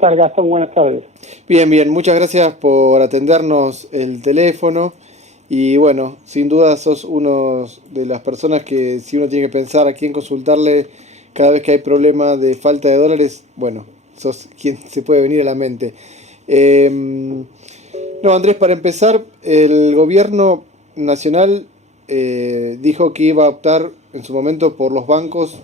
Tal, Gastón, buenas tardes. Bien, bien, muchas gracias por atendernos el teléfono y bueno, sin duda sos uno de las personas que si uno tiene que pensar a quién consultarle cada vez que hay problema de falta de dólares, bueno, sos quien se puede venir a la mente. No, Andrés, para empezar, el gobierno nacional dijo que iba a optar en su momento por los bancos,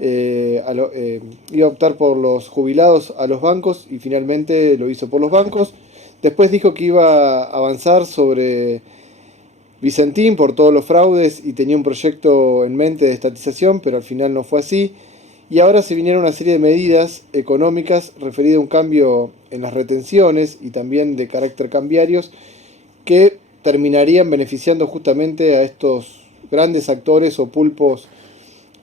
iba a optar por los jubilados a los bancos y finalmente lo hizo por los bancos. Después dijo que iba a avanzar sobre Vicentín por todos los fraudes y tenía un proyecto en mente de estatización, pero al final no fue así. Y ahora se vinieron una serie de medidas económicas referidas a un cambio en las retenciones y también de carácter cambiarios que terminarían beneficiando justamente a estos grandes actores o pulpos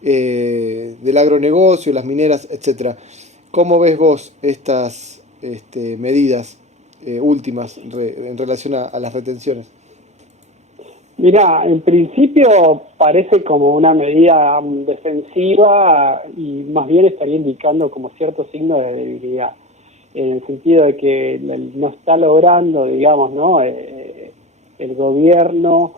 del agronegocio, las mineras, etcétera. ¿Cómo ves vos estas medidas últimas en relación a las retenciones? Mirá, en principio parece como una medida defensiva y más bien estaría indicando como cierto signo de debilidad, en el sentido de que no está logrando, digamos, ¿no? El gobierno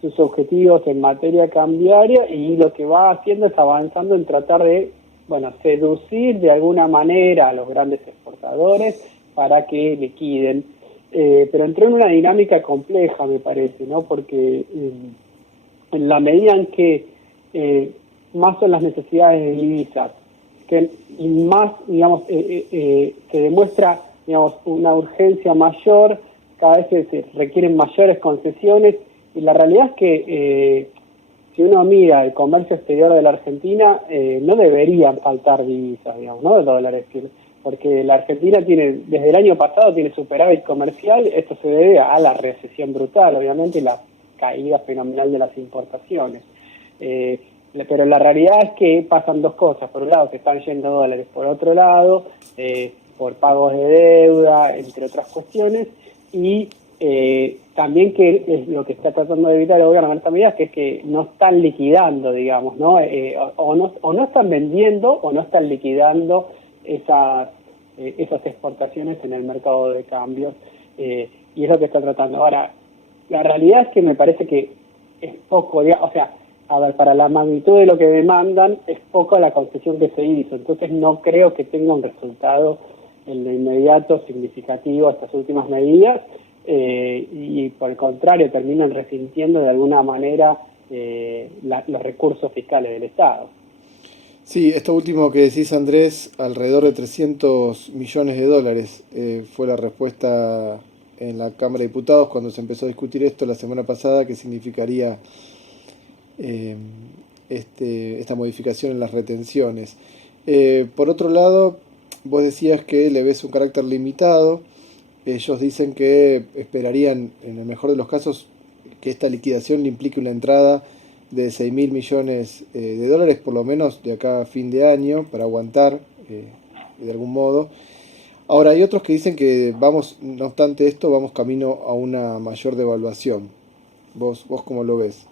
sus objetivos en materia cambiaria y lo que va haciendo es avanzando en tratar de, bueno, seducir de alguna manera a los grandes exportadores para que liquiden. Pero entró en una dinámica compleja, me parece, ¿no? Porque en la medida en que más son las necesidades de divisas, y más, digamos, se demuestra, digamos, una urgencia mayor, cada vez se requieren mayores concesiones, y la realidad es que si uno mira el comercio exterior de la Argentina, no deberían faltar divisas, digamos, ¿no? De dólares, porque la Argentina tiene, desde el año pasado tiene superávit comercial. Esto se debe a la recesión brutal, obviamente, y la caída fenomenal de las importaciones. Pero la realidad es que pasan dos cosas. Por un lado, se están yendo dólares. Por otro lado, por pagos de deuda, entre otras cuestiones, y también que es lo que está tratando de evitar el gobierno en esta medida, que es que no están liquidando, digamos, ¿no? O no están vendiendo o no están liquidando esas exportaciones en el mercado de cambios, y es lo que está tratando. Ahora, la realidad es que me parece que es poco, o sea, a ver, para la magnitud de lo que demandan, es poco la concesión que se hizo, entonces no creo que tenga un resultado en lo inmediato significativo estas últimas medidas, y por el contrario terminan resintiendo de alguna manera los recursos fiscales del Estado. Sí, esto último que decís, Andrés, alrededor de 300 millones de dólares fue la respuesta en la Cámara de Diputados cuando se empezó a discutir esto la semana pasada, que significaría eh, esta modificación en las retenciones. Por otro lado, vos decías que le ves un carácter limitado. Ellos dicen que esperarían, en el mejor de los casos, que esta liquidación le implique una entrada de 6 mil millones de dólares, por lo menos de acá a fin de año, para aguantar de algún modo. Ahora, hay otros que dicen que vamos, no obstante esto, vamos camino a una mayor devaluación. ¿Vos cómo lo ves?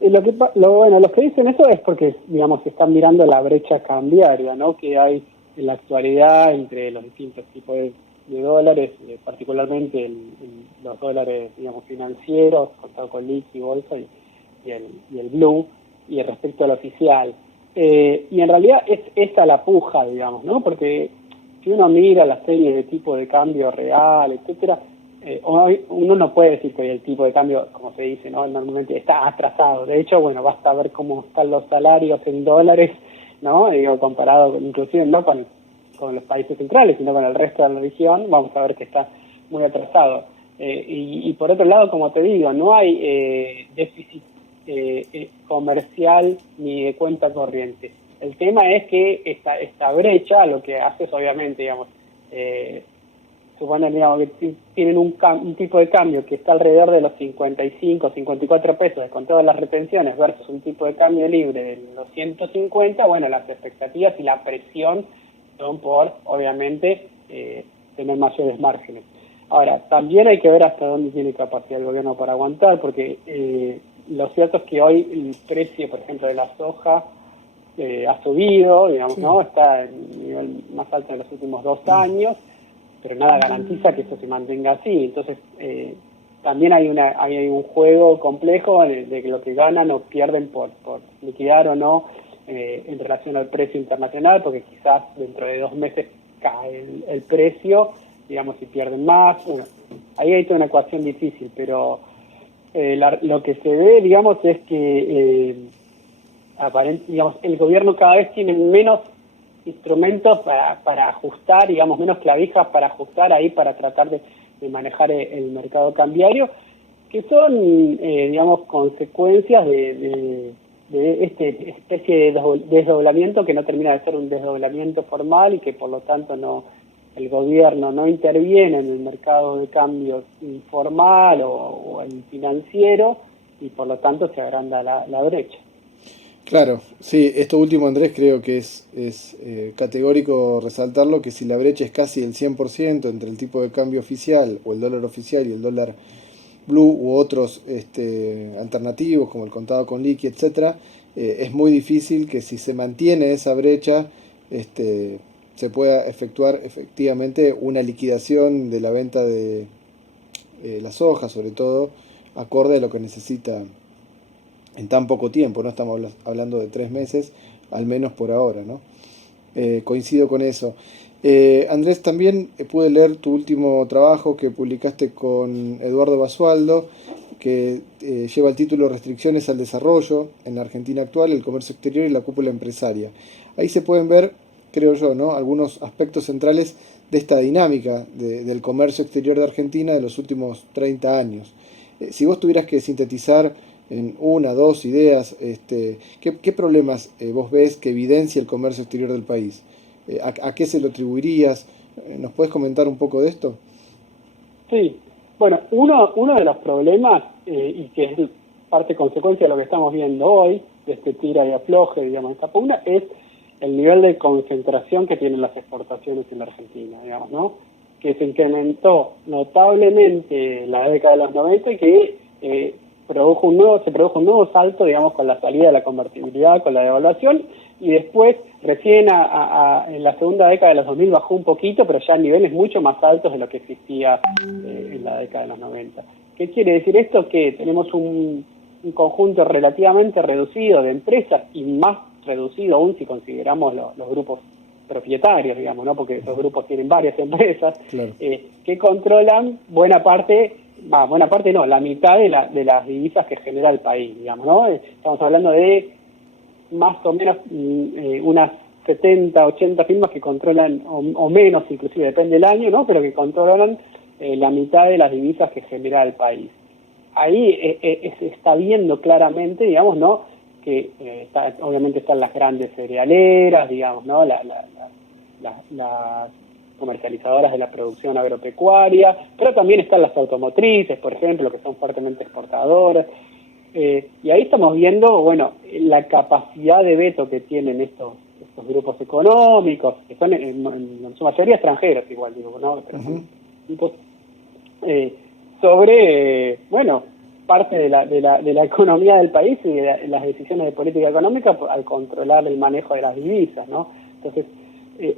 Bueno, los que dicen eso es porque, digamos, están mirando la brecha cambiaria, ¿no? Que hay en la actualidad entre los distintos tipos de dólares, particularmente los dólares, digamos, financieros, contado con liqui, bolsa y el blue, y respecto al oficial. Y en realidad es esa la puja, digamos, ¿no? Porque si uno mira la serie de tipo de cambio real, etcétera, hoy uno no puede decir que hoy el tipo de cambio, como se dice, ¿no? Normalmente está atrasado. De hecho, bueno, basta ver cómo están los salarios en dólares, ¿no? Digo, comparado inclusive no con los países centrales, sino con el resto de la región, vamos a ver que está muy atrasado. Y por otro lado, como te digo, no hay déficit comercial ni de cuenta corriente. El tema es que esta brecha lo que hace es, obviamente, digamos, suponen, digamos, que tienen un tipo de cambio que está alrededor de los 55, 54 pesos con todas las retenciones versus un tipo de cambio libre de los 150, bueno, las expectativas y la presión son por, obviamente, tener mayores márgenes. Ahora, también hay que ver hasta dónde tiene capacidad el gobierno para aguantar, porque lo cierto es que hoy el precio, por ejemplo, de la soja ha subido, digamos, ¿no? Está en el nivel más alto de los últimos 2 años, pero nada garantiza que eso se mantenga así. Entonces, también hay un juego complejo de que lo que ganan o pierden por liquidar o no en relación al precio internacional, porque quizás dentro de 2 meses cae el precio, digamos, si pierden más. Bueno, ahí hay toda una ecuación difícil, pero lo que se ve, digamos, es que digamos, el gobierno cada vez tiene menos instrumentos para ajustar, digamos, menos clavijas para ajustar ahí, para tratar de manejar el mercado cambiario, que son, digamos, consecuencias de esta especie de desdoblamiento que no termina de ser un desdoblamiento formal y que por lo tanto el gobierno no interviene en el mercado de cambios informal o el financiero, y por lo tanto se agranda la brecha. Claro, sí, esto último, Andrés, creo que es categórico resaltarlo, que si la brecha es casi el 100% entre el tipo de cambio oficial o el dólar oficial y el dólar blue u otros alternativos como el contado con liqui, etcétera, es muy difícil que si se mantiene esa brecha se pueda efectuar efectivamente una liquidación de la venta de la soja, sobre todo acorde a lo que necesita en tan poco tiempo. No estamos hablando de 3 meses, al menos por ahora, ¿no? Coincido con eso. Andrés, también pude leer tu último trabajo que publicaste con Eduardo Basualdo, que lleva el título Restricciones al desarrollo en la Argentina actual, el comercio exterior y la cúpula empresaria. Ahí se pueden ver, creo yo, ¿no?, algunos aspectos centrales de esta dinámica del comercio exterior de Argentina de los últimos 30 años. Si vos tuvieras que sintetizar en 1, 2 ideas, ¿qué problemas vos ves que evidencia el comercio exterior del país? ¿A qué se lo atribuirías? ¿Nos puedes comentar un poco de esto? Sí, bueno, uno de los problemas, y que es parte consecuencia de lo que estamos viendo hoy, de este tira y afloje, digamos, esta pugna, es el nivel de concentración que tienen las exportaciones en la Argentina, digamos, ¿no? Que se incrementó notablemente en la década de los 90 y que se produjo un nuevo salto, digamos, con la salida de la convertibilidad, con la devaluación, y después, recién en la segunda década de los 2000 bajó un poquito, pero ya a niveles mucho más altos de lo que existía en la década de los 90. ¿Qué quiere decir esto? Que tenemos un conjunto relativamente reducido de empresas, y más reducido aún si consideramos los grupos propietarios, digamos, ¿no? Porque esos grupos tienen varias empresas, claro, que controlan la mitad de las divisas que genera el país, digamos, ¿no? Estamos hablando de más o menos unas 70, 80 firmas que controlan, o menos inclusive, depende del año, ¿no? Pero que controlan la mitad de las divisas que genera el país. Ahí se está viendo claramente, digamos, ¿no?, que obviamente están las grandes cerealeras, digamos, ¿no?, las comercializadoras de la producción agropecuaria, pero también están las automotrices, por ejemplo, que son fuertemente exportadoras. Y ahí estamos viendo, bueno, la capacidad de veto que tienen estos grupos económicos, que son en su mayoría extranjeros, igual digo, ¿no? Pero son tipos, sobre, bueno, parte de la economía del país y de las decisiones de política económica al controlar el manejo de las divisas, ¿no? Entonces,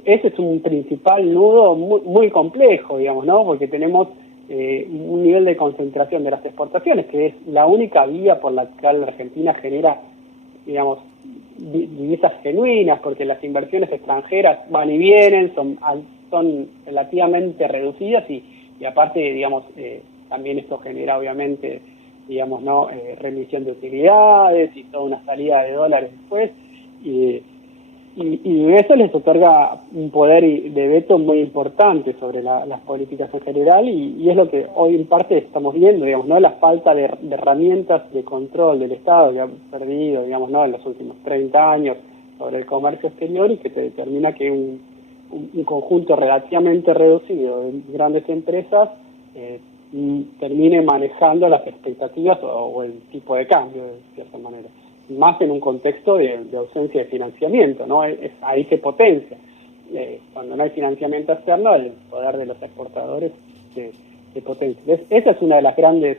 ese es un principal nudo muy, muy complejo, digamos, ¿no? Porque tenemos un nivel de concentración de las exportaciones, que es la única vía por la cual la Argentina genera, digamos, divisas genuinas, porque las inversiones extranjeras van y vienen, son relativamente reducidas y aparte, digamos, también esto genera obviamente, digamos, ¿no?, remisión de utilidades y toda una salida de dólares después, y eso les otorga un poder de veto muy importante sobre las políticas en general, y es lo que hoy en parte estamos viendo, digamos, ¿no?, la falta de herramientas de control del Estado que ha perdido, digamos, ¿no?, en los últimos 30 años sobre el comercio exterior, y que te determina que un conjunto relativamente reducido de grandes empresas termine manejando las expectativas o el tipo de cambio, de cierta manera, más en un contexto de ausencia de financiamiento, ¿no? Es ahí se potencia. Cuando no hay financiamiento externo, el poder de los exportadores se potencia. Esa es una de las grandes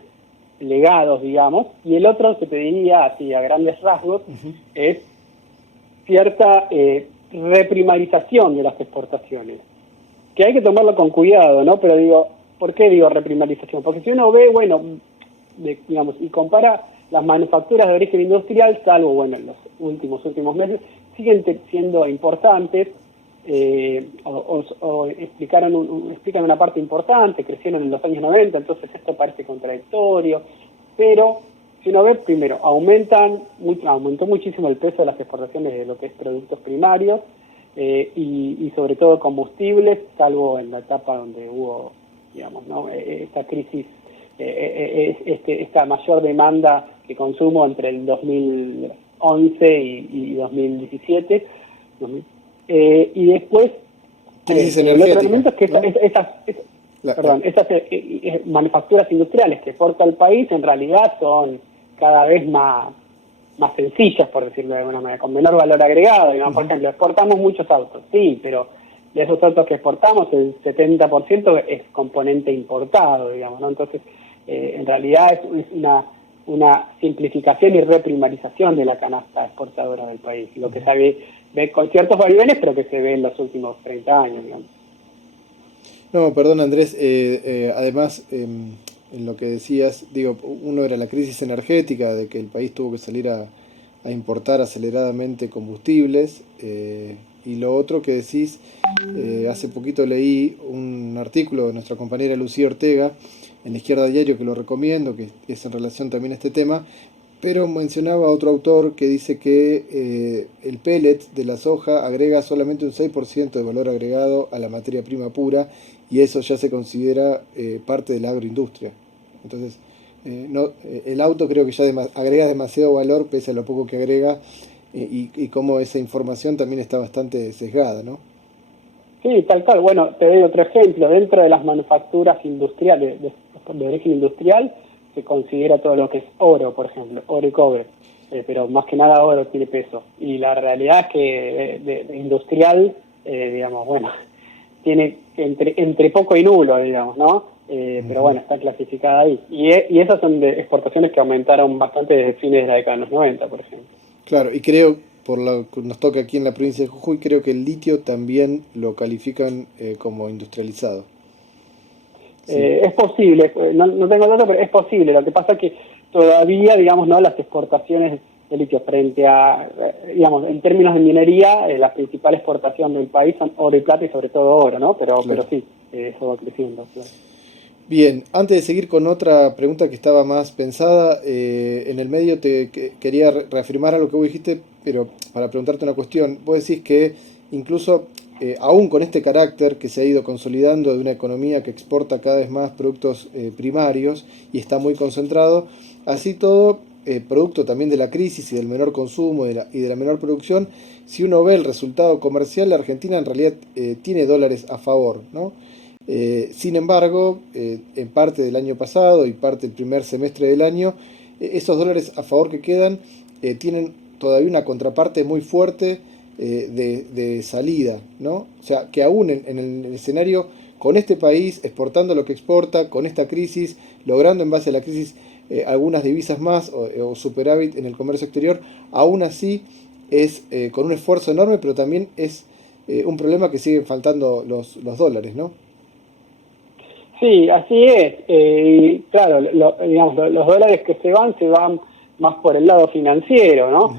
legados, digamos, y el otro que te diría, así a grandes rasgos, es cierta reprimarización de las exportaciones, que hay que tomarlo con cuidado, ¿no? Pero digo, ¿por qué digo reprimarización? Porque si uno ve, bueno, digamos, y compara las manufacturas de origen industrial, salvo, bueno, en los últimos meses, siguen siendo importantes, explican una parte importante, crecieron en los años 90, entonces esto parece contradictorio, pero si uno ve, primero, aumentó muchísimo el peso de las exportaciones de lo que es productos primarios, y sobre todo combustibles, salvo en la etapa donde hubo, digamos, ¿no? Esta crisis, esta mayor demanda que consumo entre el 2011 y 2017. Y después, el otro elemento es que esas manufacturas industriales que exporta el país en realidad son cada vez más sencillas, por decirlo de alguna manera, con menor valor agregado. Digamos, por ejemplo, exportamos muchos autos, sí, pero de esos autos que exportamos, el 70% es componente importado, digamos, ¿no? Entonces, en realidad es una simplificación y reprimarización de la canasta exportadora del país, lo que se ve con ciertos vaivenes, pero que se ve en los últimos 30 años, digamos. No, perdón Andrés, además, en lo que decías, digo, uno era la crisis energética, de que el país tuvo que salir a importar aceleradamente combustibles, y lo otro que decís, hace poquito leí un artículo de nuestra compañera Lucía Ortega en La Izquierda Diario, que lo recomiendo, que es en relación también a este tema, pero mencionaba a otro autor que dice que el pellet de la soja agrega solamente un 6% de valor agregado a la materia prima pura, y eso ya se considera parte de la agroindustria. Entonces, el auto creo que ya agrega demasiado valor pese a lo poco que agrega, y cómo esa información también está bastante sesgada, ¿no? Sí, tal cual. Bueno, te doy otro ejemplo. Dentro de las manufacturas industriales, de origen industrial, se considera todo lo que es oro, por ejemplo, oro y cobre. Pero más que nada oro tiene peso. Y la realidad es que de industrial, digamos, bueno, tiene entre poco y nulo, digamos, ¿no? Pero bueno, está clasificada ahí. Y esas son de exportaciones que aumentaron bastante desde fines de la década de los 90, por ejemplo. Claro, y creo, por lo que nos toca aquí en la provincia de Jujuy, creo que el litio también lo califican como industrializado. Sí. Es posible, no tengo datos, pero es posible. Lo que pasa es que todavía, digamos, no, las exportaciones de litio frente a, digamos, en términos de minería, la principal exportación del país son oro y plata, y sobre todo oro, ¿no? Pero sí, eso va creciendo, claro. Bien, antes de seguir con otra pregunta que estaba más pensada, en el medio quería reafirmar algo que vos dijiste, pero para preguntarte una cuestión. Vos decís que incluso, aún con este carácter que se ha ido consolidando de una economía que exporta cada vez más productos primarios y está muy concentrado, así todo, producto también de la crisis y del menor consumo y de la menor producción, si uno ve el resultado comercial, la Argentina en realidad tiene dólares a favor, ¿no? Sin embargo, en parte del año pasado y parte del primer semestre del año, esos dólares a favor que quedan tienen todavía una contraparte muy fuerte de salida, ¿no? O sea, que aún en el escenario, con este país exportando lo que exporta, con esta crisis, logrando en base a la crisis algunas divisas más o superávit en el comercio exterior, aún así es con un esfuerzo enorme, pero también es un problema que siguen faltando los dólares, ¿no? Sí, así es. Y claro, digamos, los dólares que se van más por el lado financiero, ¿no?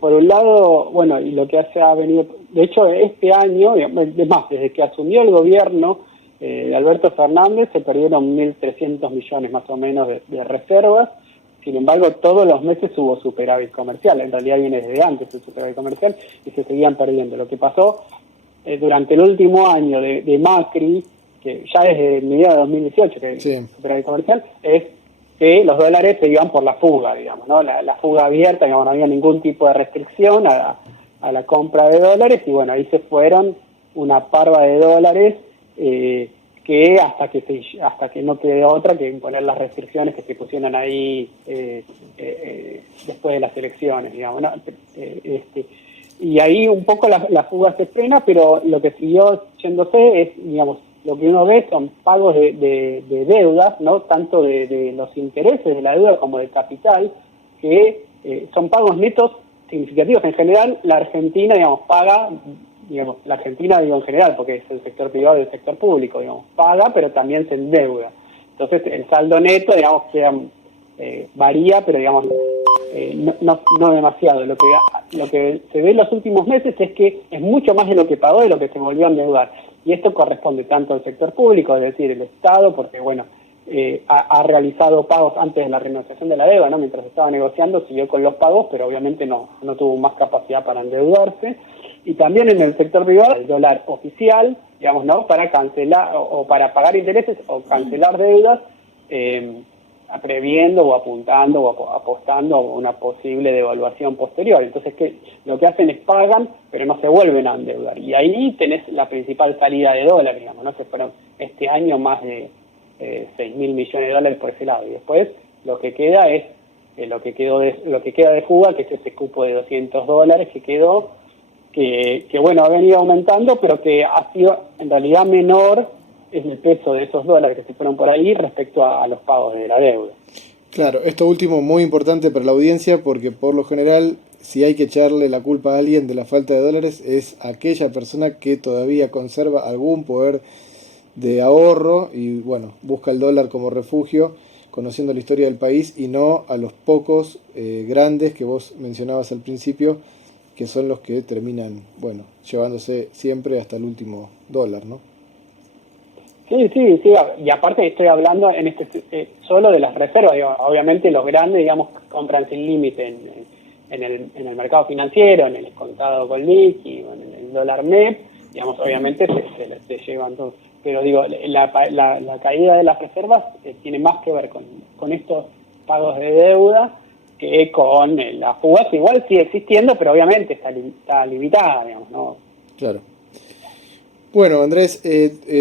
Por un lado, bueno, y lo que se ha venido, de hecho, este año, es más, desde que asumió el gobierno de Alberto Fernández, se perdieron 1.300 millones más o menos de reservas. Sin embargo, todos los meses hubo superávit comercial. En realidad viene desde antes el superávit comercial, y se seguían perdiendo. Lo que pasó durante el último año de Macri, que ya desde mediados de 2018, que sí, el superávit comercial, es que los dólares se iban por la fuga, digamos, ¿no? La fuga abierta, digamos, no había ningún tipo de restricción a la compra de dólares, y bueno, ahí se fueron una parva de dólares, que hasta que no quede otra que imponer las restricciones que se pusieron ahí después de las elecciones, digamos, ¿no? Y ahí un poco la fuga se frena, pero lo que siguió yéndose es, digamos, lo que uno ve son pagos de deudas, ¿no? Tanto de los intereses de la deuda como del capital, que son pagos netos significativos. En general, la Argentina, digamos, paga, digamos, la Argentina, digo en general, porque es el sector privado y el sector público, digamos, paga, pero también se endeuda. Entonces, el saldo neto, digamos, queda, varía, pero digamos, no demasiado. Lo que se ve en los últimos meses es que es mucho más de lo que pagó de lo que se volvió a endeudar. Y esto corresponde tanto al sector público, es decir, el Estado, porque, bueno, ha realizado pagos antes de la renegociación de la deuda, ¿no? Mientras estaba negociando, siguió con los pagos, pero obviamente no tuvo más capacidad para endeudarse. Y también en el sector privado, el dólar oficial, digamos, ¿no? Para cancelar o para pagar intereses o cancelar deudas, previendo o apuntando o apostando a una posible devaluación posterior. Entonces, lo que hacen es pagan, pero no se vuelven a endeudar. Y ahí tenés la principal salida de dólares, digamos, ¿no? Se fueron este año más de 6.000 millones de dólares por ese lado. Y después lo que queda es lo que queda de fuga, que es ese cupo de $200 que quedó, que bueno, ha venido aumentando, pero que ha sido en realidad menor es el peso de esos dólares que se fueron por ahí respecto a los pagos de la deuda. Claro, esto último muy importante para la audiencia porque por lo general si hay que echarle la culpa a alguien de la falta de dólares es aquella persona que todavía conserva algún poder de ahorro y bueno, busca el dólar como refugio, conociendo la historia del país y no a los pocos grandes que vos mencionabas al principio, que son los que terminan, bueno, llevándose siempre hasta el último dólar, ¿no? Sí, y aparte estoy hablando solo de las reservas, digo, obviamente los grandes, digamos, compran sin límite en el mercado financiero, en el contado con liqui, en el dólar MEP, digamos, obviamente se llevan todo. Pero digo, la caída de las reservas tiene más que ver con estos pagos de deuda que con la fuga, que igual sigue existiendo, pero obviamente está limitada, digamos, ¿no? Claro. Bueno, Andrés,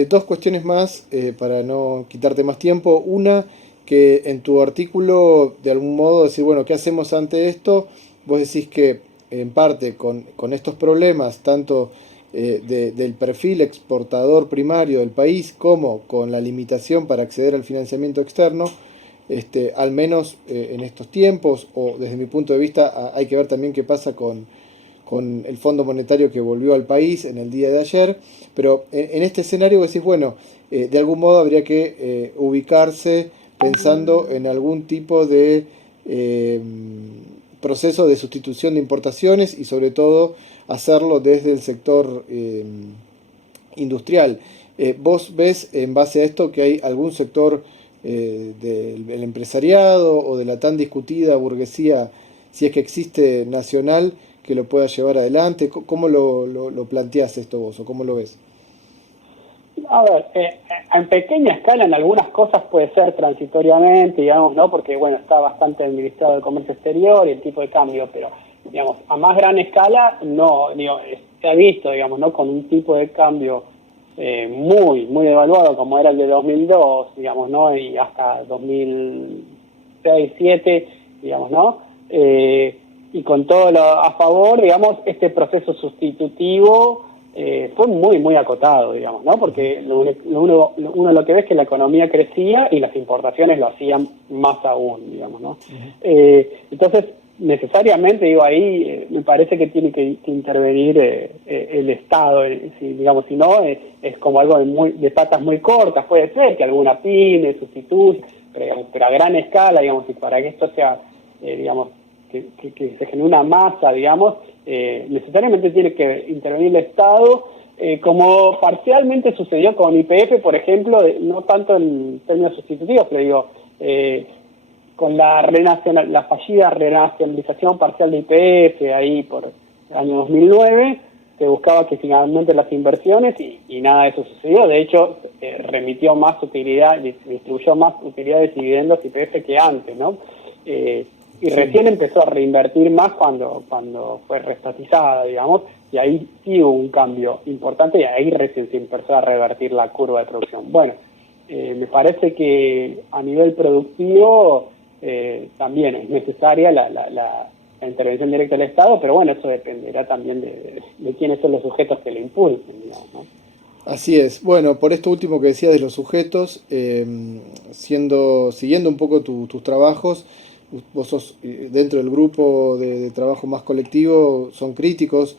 dos cuestiones más para no quitarte más tiempo. Una, que en tu artículo, de algún modo, decir, bueno, ¿qué hacemos ante esto? Vos decís que, en parte, con estos problemas, tanto del perfil exportador primario del país, como con la limitación para acceder al financiamiento externo, al menos en estos tiempos, o desde mi punto de vista, hay que ver también qué pasa con el Fondo Monetario que volvió al país en el día de ayer, pero en este escenario decís, bueno, de algún modo habría que ubicarse pensando en algún tipo de proceso de sustitución de importaciones y sobre todo hacerlo desde el sector industrial. ¿Vos ves en base a esto que hay algún sector del empresariado o de la tan discutida burguesía, si es que existe, nacional, que lo pueda llevar adelante? ¿Cómo lo planteás esto vos o cómo lo ves? A ver, en pequeña escala en algunas cosas puede ser transitoriamente, digamos, ¿no? Porque, bueno, está bastante administrado el comercio exterior y el tipo de cambio, pero, digamos, a más gran escala, no, digo, se ha visto, digamos, ¿no? Con un tipo de cambio muy devaluado como era el de 2002, digamos, ¿no? Y hasta 2006, 2007, digamos, ¿no? Y con todo lo a favor, digamos, este proceso sustitutivo fue muy acotado, digamos, ¿no? Porque uno lo que ve es que la economía crecía y las importaciones lo hacían más aún, digamos, ¿no? Entonces, necesariamente, digo, ahí me parece que tiene que intervenir el Estado, digamos, si no, es como algo de patas muy cortas, puede ser que alguna pyme sustituya, pero a gran escala, digamos, y para que esto sea, digamos, que se genere una masa, digamos, necesariamente tiene que intervenir el Estado, como parcialmente sucedió con YPF, por ejemplo, no tanto en términos sustitutivos, pero digo, con la fallida renacionalización parcial de YPF, ahí por el año 2009, se buscaba que finalmente las inversiones y nada de eso sucedió. De hecho, remitió más utilidad, distribuyó más utilidades y dividendos YPF que antes, ¿no? Y recién empezó a reinvertir más cuando fue restatizada, digamos, y ahí sí hubo un cambio importante y ahí recién se empezó a revertir la curva de producción. Bueno, me parece que a nivel productivo también es necesaria la intervención directa del Estado, pero bueno, eso dependerá también de quiénes son los sujetos que lo impulsen, digamos, ¿no? Así es. Bueno, por esto último que decías de los sujetos, siguiendo un poco tus trabajos, vos sos dentro del grupo de trabajo más colectivo, son críticos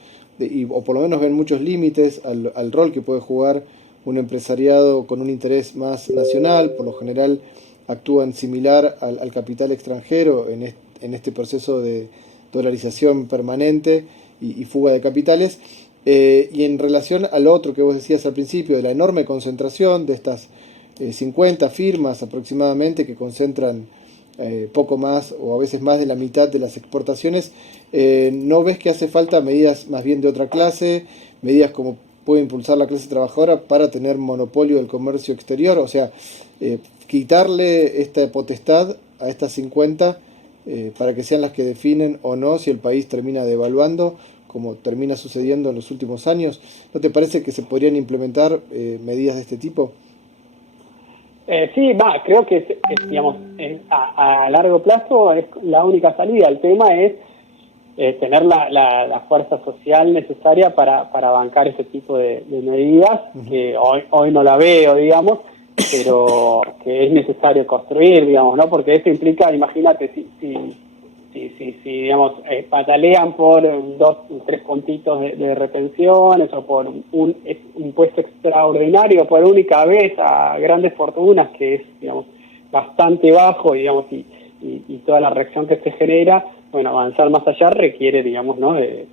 o por lo menos ven muchos límites al rol que puede jugar un empresariado con un interés más nacional. Por lo general actúan similar al capital extranjero en este proceso de dolarización permanente y fuga de capitales. Y en relación al otro que vos decías al principio, de la enorme concentración de estas 50 firmas aproximadamente que concentran poco más o a veces más de la mitad de las exportaciones, ¿no ves que hace falta medidas más bien de otra clase, medidas como puede impulsar la clase trabajadora para tener monopolio del comercio exterior? O sea, quitarle esta potestad a estas 50 para que sean las que definen o no si el país termina devaluando, como termina sucediendo en los últimos años. ¿No te parece que se podrían implementar medidas de este tipo? Sí, creo que digamos, a largo plazo es la única salida. El tema es tener la fuerza social necesaria para bancar ese tipo de medidas, que hoy no la veo, digamos, pero que es necesario construir, digamos, ¿no? Porque eso implica, imagínate, si digamos, patalean por 2 o 3 puntitos de retenciones o por un impuesto extraordinario por única vez a grandes fortunas, que es, digamos, bastante bajo, digamos, y toda la reacción que se genera, bueno, avanzar más allá requiere, digamos, ¿no?, de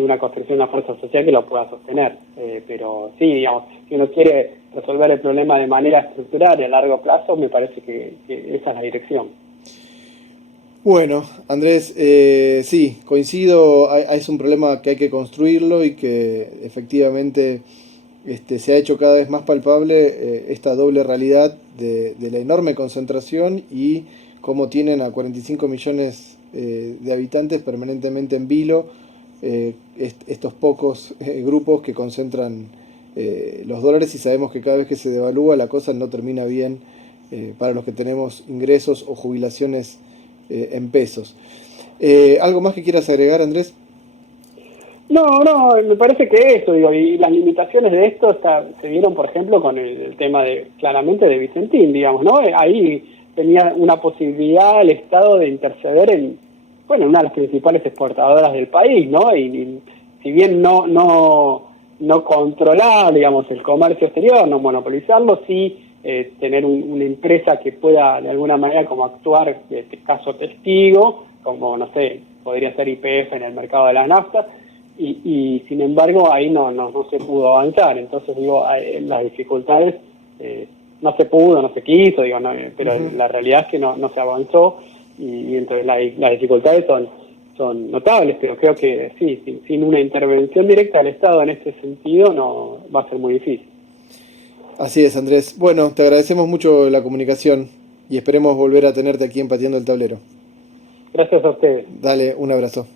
una construcción de una fuerza social que lo pueda sostener. Pero sí, digamos, si uno quiere resolver el problema de manera estructural y a largo plazo, me parece que esa es la dirección. Bueno, Andrés, sí, coincido, es un problema que hay que construirlo y que efectivamente se ha hecho cada vez más palpable esta doble realidad de la enorme concentración y cómo tienen a 45 millones de habitantes permanentemente en vilo estos pocos grupos que concentran los dólares, y sabemos que cada vez que se devalúa la cosa no termina bien para los que tenemos ingresos o jubilaciones en pesos. ¿Algo más que quieras agregar, Andrés? No, me parece que eso, digo, y las limitaciones de esto se vieron, por ejemplo, con el tema claramente de Vicentín, digamos, ¿no? Ahí tenía una posibilidad el Estado de interceder en una de las principales exportadoras del país, ¿no? Y si bien no controlar, digamos, el comercio exterior, no monopolizarlo, sí tener una empresa que pueda de alguna manera como actuar, en este caso testigo, como, no sé, podría ser YPF en el mercado de las naftas, y sin embargo ahí no se pudo avanzar. Entonces, digo, las dificultades, no se pudo, no se quiso, digo, pero la realidad es que no se avanzó, y entonces las dificultades son notables, pero creo que sí, sin una intervención directa del Estado en este sentido no va a ser muy difícil. Así es, Andrés. Bueno, te agradecemos mucho la comunicación y esperemos volver a tenerte aquí en Pateando el Tablero. Gracias a ustedes. Dale, un abrazo.